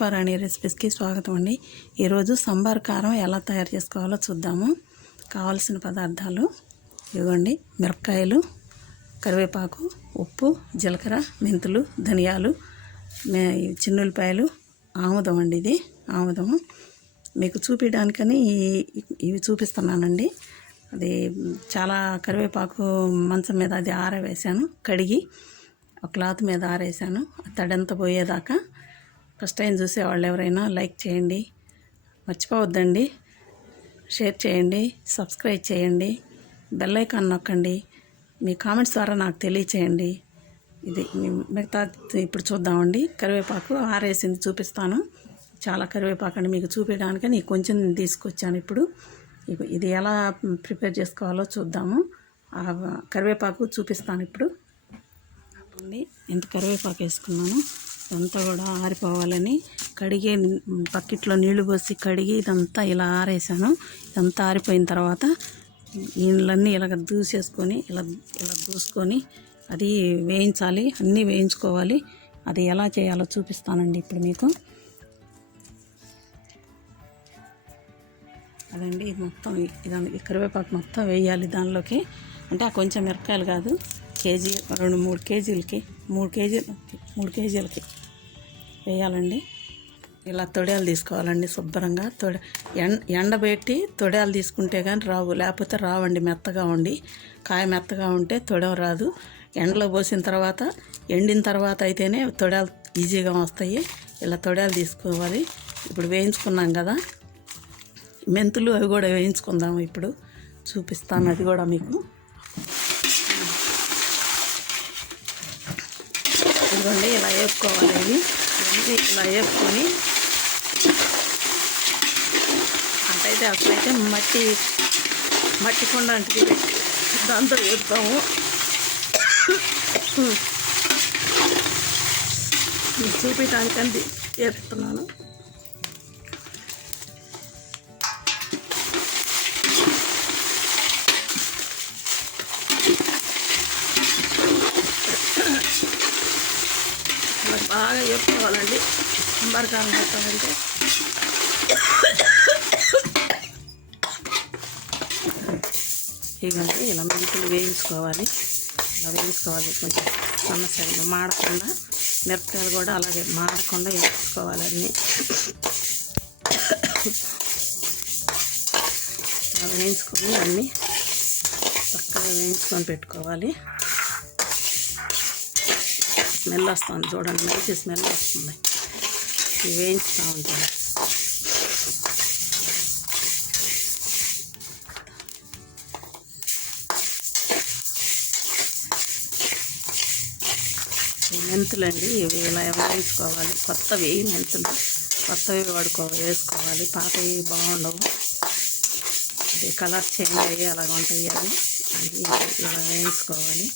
రూపారాణి రెసిపీస్కి స్వాగతం అండి. ఈరోజు సంబార్ కారం ఎలా తయారు చేసుకోవాలో చూద్దాము. కావాల్సిన పదార్థాలు ఇవ్వండి. మిరపకాయలు కరివేపాకు ఉప్పు జీలకర్ర మెంతులు ధనియాలు మే- ఉల్లిపాయలు ఆముదం అండి ఇది. ఆముదము. మీకు చూపించడానికని ఇవి చూపిస్తున్నానండి. అది చాలా కరివేపాకు మంచం మీద అది ఆరవేశాను. కడిగి క్లాత్ మీద ఆరేసాను తడంత తడంతా పోయేదాకా ఫస్ట్ టైం చూసేవాళ్ళు ఎవరైనా లైక్ చేయండి. మర్చిపోవద్దండి. షేర్ చేయండి. సబ్స్క్రైబ్ చేయండి. బెల్ ఐకాన్ నొక్కండి. మీ కామెంట్స్ ద్వారా నాకు తెలియచేయండి. ఇది మిగతా ఇప్పుడు చూద్దామండి. కరివేపాకు ఆరేసింది చూపిస్తాను. చాలా కరివేపాకు అండి. మీకు చూపించడానికి నేను కొంచెం తీసుకొచ్చాను ఇప్పుడు. ఇది ఎలా ప్రిపేర్ చేసుకోవాలో చూద్దాము. ఆ కరివేపాకు చూపిస్తాను ఇప్పుడు. ఇంత కరివేపాకు వేసుకున్నాను? ఇదంతా కూడా ఆరిపోవాలని కడిగే బకెట్లో నీళ్ళు పోసి కడిగి ఇదంతా ఇలా ఆరేసాను. ఇదంతా ఆరిపోయిన తర్వాత నీళ్ళన్నీ ఇలాగ దూసేసుకొని ఇలా ఇలా దూసుకొని అది వేయించాలి అన్నీ వేయించుకోవాలి. అది ఎలా చేయాలో చూపిస్తానండి ఇప్పుడు మీకు. అదండి మొత్తం ఇదండి కరివేపాకు మొత్తం వేయాలి దానిలోకి. అంటే ఆ కొంచెం మిరపకాయలు కాదు కేజీ రెండు మూడు కేజీలకి మూడు కేజీలు మూడు కేజీలకి వేయాలండి. ఇలా తొడయాలు తీసుకోవాలండి శుభ్రంగా. తొడ ఎండ ఎండబెట్టి తొడయాలు తీసుకుంటే కానీ రావు లేకపోతే రావండి మెత్తగా ఉండి. కాయ మెత్తగా ఉంటే తొడవ రాదు. ఎండలో పోసిన తర్వాత ఎండిన తర్వాత అయితేనే తొడయాలు ఈజీగా వస్తాయి. ఇలా తొడయాలు తీసుకోవాలి. ఇప్పుడు వేయించుకున్నాం కదా. మెంతులు అవి కూడా వేయించుకుందాము ఇప్పుడు. చూపిస్తాను అది కూడా మీకు. ఇదిగోండి ఇలా వేసుకోవాలి ఇవి ఇలా వేసుకొని అంటైతే అసలైతే మట్టి మట్టి కొండ అంటే దాంతో వేస్తాము. చూపించడానికి అంది వేస్తున్నాను సాంబార్ కారం పెట్టాలంటే. ఇవ్వండి ఇలా మెంతులు వేయించుకోవాలి. ఇలా వేయించుకోవాలి. కొంచెం సమస్యలు మాడకుండా మిరపకాయలు కూడా అలాగే మాడకుండా వేసుకోవాలి అన్నీ. వేయించుకొని అన్నీ చక్కగా వేయించుకొని పెట్టుకోవాలి. స్మెల్ వస్తుంది చూడండి మంచి స్మెల్ వస్తుంది. వేయించుతూ ఉంటాను మెంతులు మెంతులండి ఇవి ఇలా వేయించుకోవాలి? కొత్తవి మెంతులు కొత్తవి వాడుకో వేసుకోవాలి. పాతవి బాగుండవు. అది కలర్ చేంజ్ అయ్యి అలాగ ఉంటాయి అవి. అది ఇలా వేయించుకోవాలి.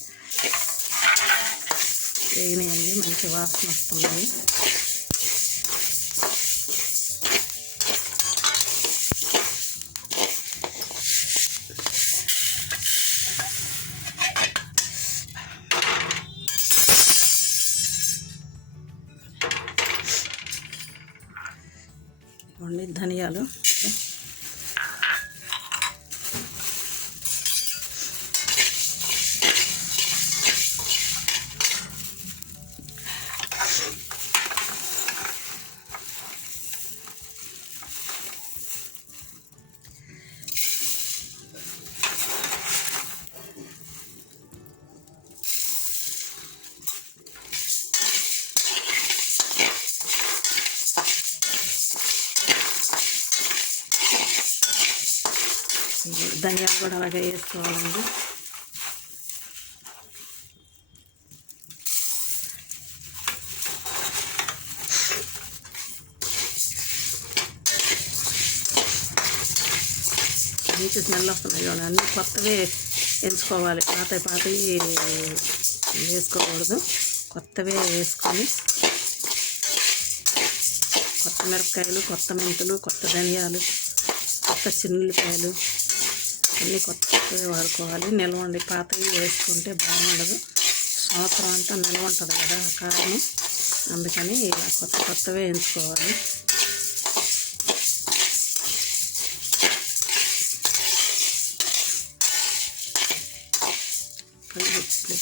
వేగినాయండి మంచి వాసన వస్తున్నాయి ఇవ్వండి ధనియాలు ధనియాలు కూడా అలాగే వేసుకోవాలండి. మంచి స్మెల్ వస్తున్నాయి చూడండి అన్నీ కొత్తవి ఎంచుకోవాలి పాత పాతవి వేసుకోకూడదు. కొత్తవే వేసుకొని కొత్త మిరపకాయలు కొత్త మెంతులు కొత్త ధనియాలు కొత్త చిన్నులపాయలు అన్నీ కొత్తవి వాడుకోవాలి. నిల్వండి. పాతవి వేసుకుంటే బాగుండదు. సంవత్సరం అంతా నిల్వ ఉంటుంది కదా కారణం అందుకని ఇలా కొత్త కొత్తవే ఎంచుకోవాలి కలుపు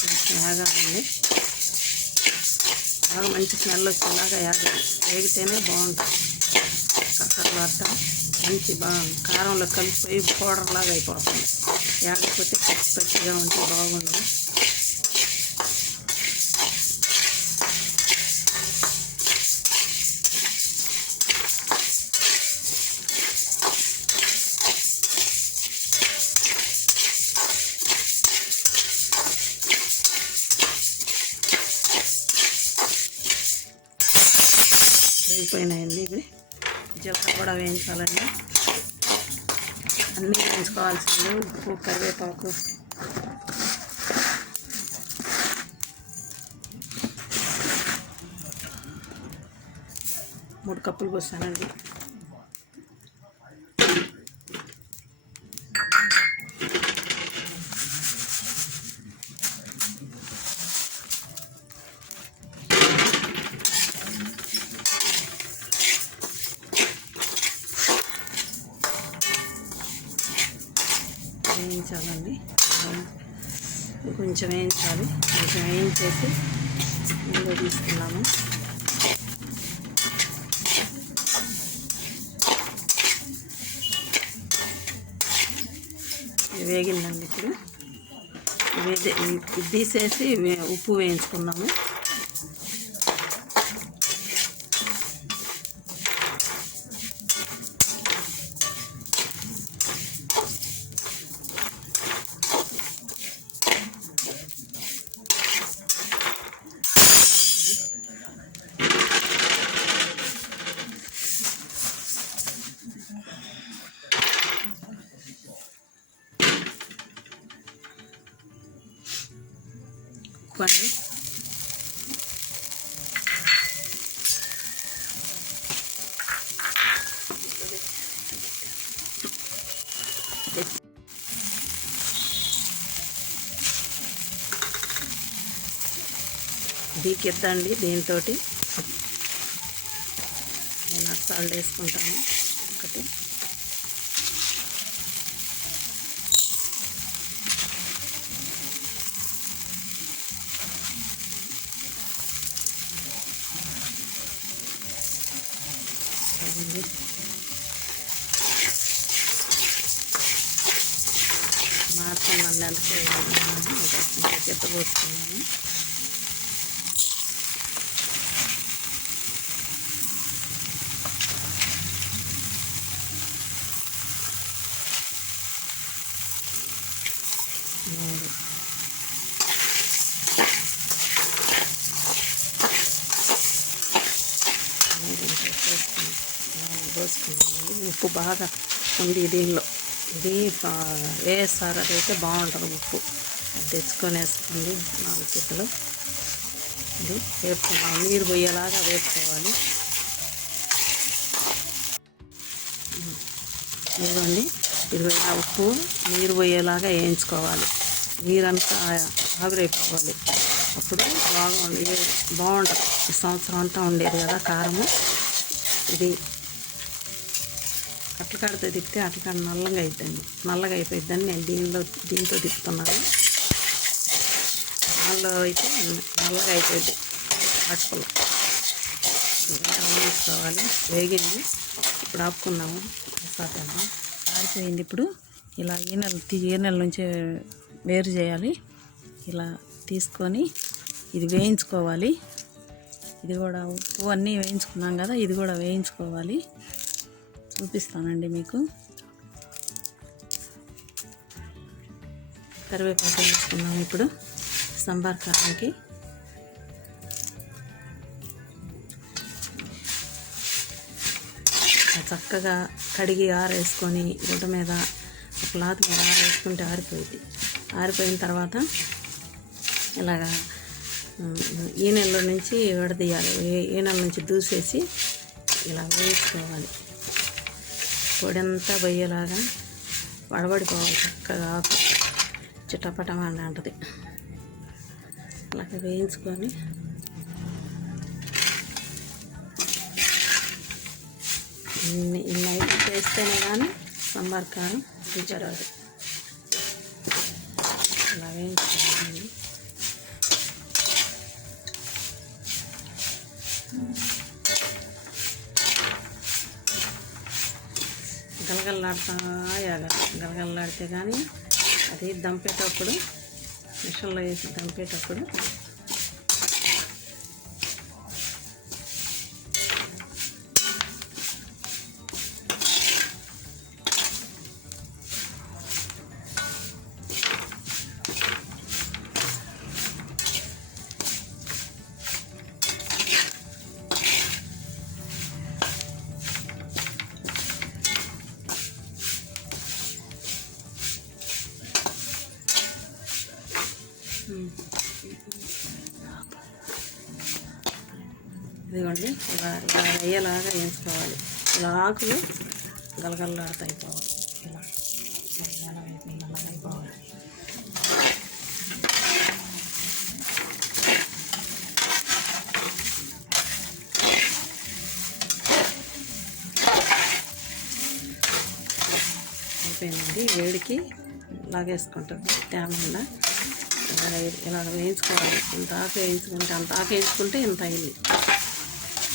కొంచెం యాగాలండి బాగా మంచి స్మెల్ వచ్చేలాగా యాగాలి వేగితేనే బాగుంటుంది. కక్కర్లాడటం మంచి బాగా కారంలో కలిసిపోయి పౌడర్లాగా అయిపోతుంది. వేగకపోతే పచ్చి పచ్చిగా ఉంటే బాగుండదు వేయించుకోవాల్సింది కరివేపాకు. మూడు కప్పులు పోస్తానండి. కొంచెం వేయించాలి. కొంచెం వేయించేసి ఇందులో తీసుకున్నాము వేగిందండి ఇప్పుడు. ఇది తీసేసి ఉప్పు వేయించుకున్నాము దీకెద్దండి దీంతో నేను సాల్ట్ వేసుకుంటాను ఒకటి. ఉప్పు బాగా ఉంది దీనిలో. ఇది వేస్ఆర్ అది అయితే బాగుంటుంది ఉప్పు. తెచ్చుకొని వేసుకోండి నాలుగు చెక్కలు ఇది వేపుకోవాలి. నీరు పోయేలాగా వేపుకోవాలి. ఇదిగోండి. ఇరవై ఉప్పు నీరు పోయేలాగా వేయించుకోవాలి. నీరంతా ఆవిరైపోవాలి. అప్పుడు బాగుంది. బాగుంటుంది. ఈ సంవత్సరం అంతా ఉండేది కదా కారము. ఇది అట్లకాడతో తిప్పితే అట్లకాడ నల్లగా అయిద్దండి. నల్లగా అయిపోయిద్దని నేను దీనిలో దీంతో తిప్పుతున్నాను. దానిలో అయితే నల్లగా అయిపోయింది. అటుకులు వేసుకోవాలి వేగింది. ఇప్పుడు ఆపుకున్నాము ప్రసాదం ఆరిపోయింది ఇప్పుడు. ఇలా ఈనెల ఈనెల నుంచి వేరు చేయాలి. ఇలా తీసుకొని ఇది వేయించుకోవాలి. ఇది కూడా ఉప్పు అన్నీ వేయించుకున్నాం కదా ఇది కూడా వేయించుకోవాలి. చూపిస్తానండి మీకు. కరివేపాకు వేసుకున్నాము ఇప్పుడు సాంబార్ కారానికి. చక్కగా కడిగి ఆరేసుకొని గుడ్డ మీద క్లాత్ మీద ఆరేసుకుంటే ఆరిపోయింది. ఆరిపోయిన తర్వాత ఇలాగా ఉమ్, ఈ నెల నుంచి విడదీయాలి. ఈ- ఈ నెల నుంచి దూసేసి ఇలా వేసుకోవాలి. పొడంతా పోయేలాగా వడబడిపోవాలి చక్కగా ఆకు చిట్టపటం అని అంటది అలాగే వేయించుకొని ఇన్ని ఇన్ని ఐటమ్ చేస్తేనే కానీ సాంబార్ కారం రుచి రాదు. అలా వేయించుకోవాలి. గలగల్లాడుతా యాగాలి గలగల్లాడితే కానీ అది దంపేటప్పుడు మిషన్లో వేసి దంపేటప్పుడు ఇదిగోండి ఇలా ఇలా వేయలాగా వేయించుకోవాలి. ఇలా ఆకులు గలగలలాడుతాయి పోవాలి. ఇలా. అయిపోవాలి అయిపోయిందండి. వేడికి లాగేసుకుంటుంది తేమకుండా ఇలా ఇలా వేయించుకోవాలి. ఇంత ఆకు వేయించుకుంటే అంత ఆకు వేయించుకుంటే ఇంత అయింది.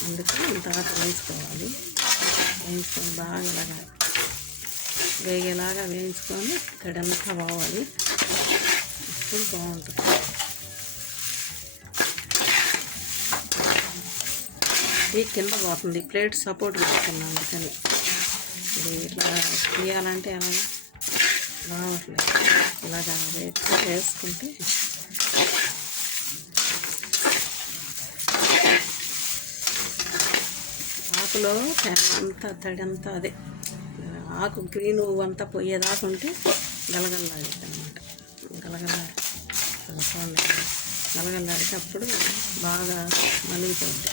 అందుకే ఇంత వేయించుకోవాలి. వేయించుకొని బాగా ఇలాగా వేగేలాగా వేయించుకొని తడంతా పోవాలి. ఇప్పుడు బాగుంటుంది. ఇది కింద పోతుంది. ప్లేట్ సపోర్ట్ పెట్టుకున్నాను అందుకని. ఇది ఇట్లా తీయాలంటే ఎలా? రావట్లేదు. ఇలాగా వేసుకుంటే ఆకులో అంతా తడి అంతా అదే. ఆకు గ్రీన్ అంతా పోయేదాకా ఉంటే గలగల్లాడిద్ది అనమాట గలగల్లాడి చూడండి గలగల్లాడితే అప్పుడు బాగా మలిగిపోద్ది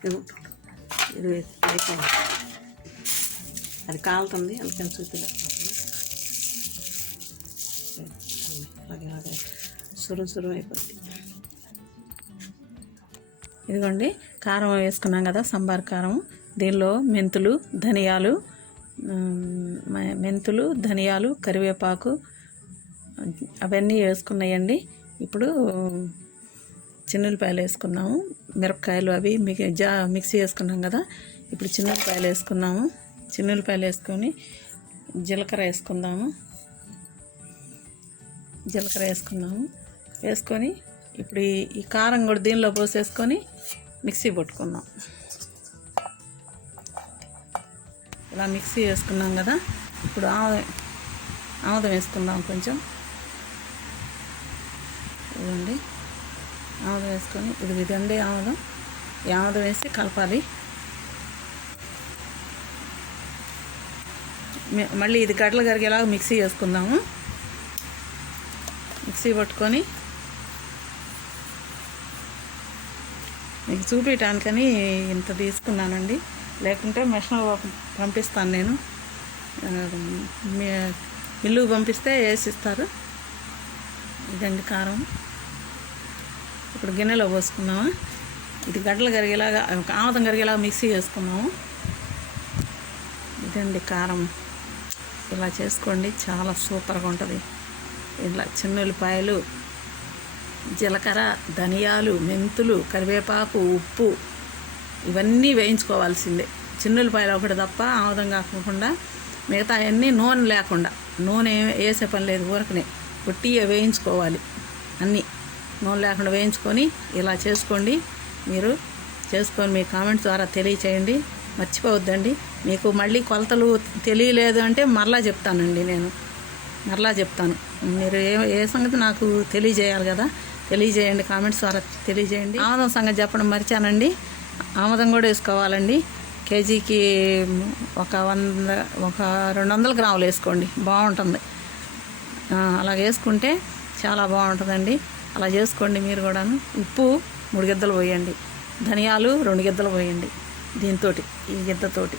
ఇది ఇది అయిపోయింది అది కాలుతుంది అందుకని చూపిలేకపోతున్నా సురం సురం అయిపోద్ది. ఇదిగోండి కారం వేసుకున్నాం కదా సంబార్ కారం. దీనిలో మెంతులు ధనియాలు మెంతులు ధనియాలు కరివేపాకు అవన్నీ వేసుకున్నాయండి. ఇప్పుడు చిన్నపాయలు వేసుకున్నాము. మిరపకాయలు అవి మిక్ జా మిక్సీ వేసుకున్నాం కదా ఇప్పుడు చిన్నపాయలు వేసుకున్నాము. చిన్నులపాయలు వేసుకొని జీలకర్ర వేసుకుందాము. జీలకర్ర వేసుకుందాము. వేసుకొని ఇప్పుడు ఈ- కారం కూడా దీనిలో పోసేసుకొని మిక్సీ పట్టుకుందాం. ఇలా మిక్సీ వేసుకున్నాం కదా ఇప్పుడు ఆవ- ఆముదం వేసుకుందాం కొంచెం. ఇదండి ఆముదం వేసుకొని ఇది ఇదండి ఆముదం ఈ ఆముదం వేసి కలపాలి. మళ్ళీ ఇది గడ్డలు కరిగేలాగా మిక్సీ వేసుకుందాము మిక్సీ పట్టుకొని మీకు చూపించడానికని ఇంత తీసుకున్నానండి. లేకుంటే మిషన్ పంపిస్తాను నేను. ఆ, మిల్లుకు పంపిస్తే వేసిస్తారు. ఇదండి కారం. ఇప్పుడు గిన్నెలో పోసుకుందామా? ఇది గడ్డలు కరిగేలాగా ఆముదం కరిగేలాగా మిక్సీ వేసుకున్నాము ఇదండి కారం. ఇలా చేసుకోండి. చాలా సూపర్గా ఉంటుంది. ఇలా చిన్నులపాయలు జీలకర్ర ధనియాలు మెంతులు కరివేపాకు ఉప్పు ఇవన్నీ వేయించుకోవాల్సిందే. చిన్నులపాయలు ఒకటి తప్ప ఆముదం కాకుండా మిగతా అన్నీ నూనె లేకుండా. నూనె వేసే పని లేదు ఊరకనే. ఒట్టిగా వేయించుకోవాలి. అన్నీ నూనె లేకుండా వేయించుకొని ఇలా చేసుకోండి. మీరు చేసుకొని మీ కామెంట్స్ ద్వారా తెలియచేయండి. మర్చిపోవద్దండి. మీకు మళ్ళీ కొలతలు తెలియలేదు అంటే మరలా చెప్తానండి నేను. మరలా చెప్తాను. మీరు ఏ ఏ సంగతి నాకు తెలియజేయాలి కదా. తెలియజేయండి కామెంట్స్ ద్వారా తెలియజేయండి. ఆమదం సంగతి చెప్పడం మర్చానండి. ఆముదం కూడా వేసుకోవాలండి. కేజీకి ఒక వంద ఒక రెండు వందల గ్రాములు వేసుకోండి. బాగుంటుంది. అలా వేసుకుంటే చాలా బాగుంటుందండి. అలా చేసుకోండి మీరు కూడాను. ఉప్పు మూడు గిద్దలు పోయండి. ధనియాలు రెండు గిద్దలు పోయండి. దీంతో ఈ గిద్దతోటి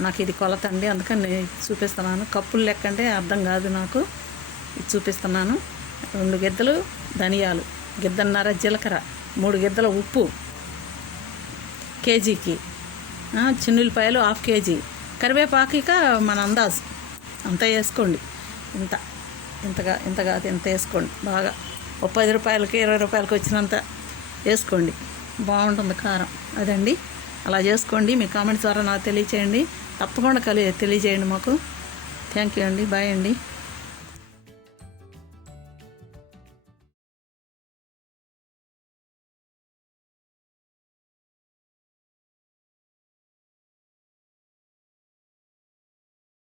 నాకు ఇది కొలత అండి అందుకని నేను చూపిస్తున్నాను. కప్పులు లెక్క అంటే అర్థం కాదు నాకు. ఇది చూపిస్తున్నాను. రెండు గిద్దలు ధనియాలు గిద్దన్నర జీలకర్ర మూడు గిద్దల ఉప్పు కేజీకి. ఆ, హాఫ్ కేజీ. కరివేపాకు ఇక మన అందాజు. అంత వేసుకోండి. ఇంత. ఇంతగా ఇంత కాదు ఇంత వేసుకోండి. బాగా ఒక పది రూపాయలకి ఇరవై రూపాయలకి వచ్చినంత వేసుకోండి. బాగుంటుంది కారం. అదండి. అలా చేసుకోండి. మీ కామెంట్స్ ద్వారా నాకు తెలియచేయండి. తప్పకుండా కలి తెలియజేయండి మాకు. థ్యాంక్ యూ అండి. బాయ్ అండి.